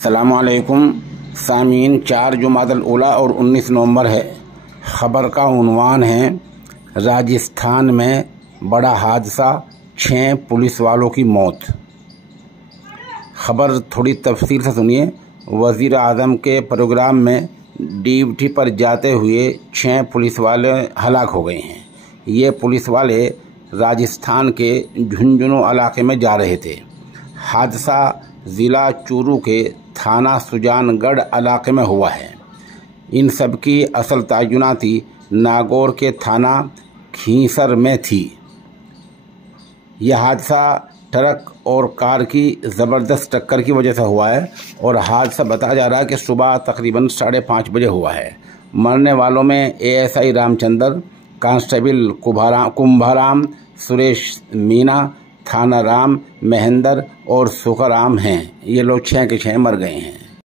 अस्सलामुअलैकुम सामीन। 4 जुमादल उला और 19 नवंबर है। ख़बर का उन्वान है राजस्थान में बड़ा हादसा, 6 पुलिस वालों की मौत। ख़बर थोड़ी तफसील से सुनिए। वज़ीर आज़म के प्रोग्राम में ड्यूटी पर जाते हुए 6 पुलिस वाले हलाक हो गए हैं। ये पुलिस वाले राजस्थान के झुंझुनू इलाके में जा रहे थे। हादसा ज़िला चूरू के थाना सुजानगढ़ इलाके में हुआ है। इन सब की असल तैनाती नागौर के थाना खींसर में थी। यह हादसा ट्रक और कार की ज़बरदस्त टक्कर की वजह से हुआ है और हादसा बताया जा रहा है कि सुबह तकरीबन 5:30 बजे हुआ है। मरने वालों में ASI रामचंद्र, कांस्टेबल कुंभाराम, सुरेश मीना, थाना राम, महेंद्र और सुखराम हैं। ये लोग 6 के 6 मर गए हैं।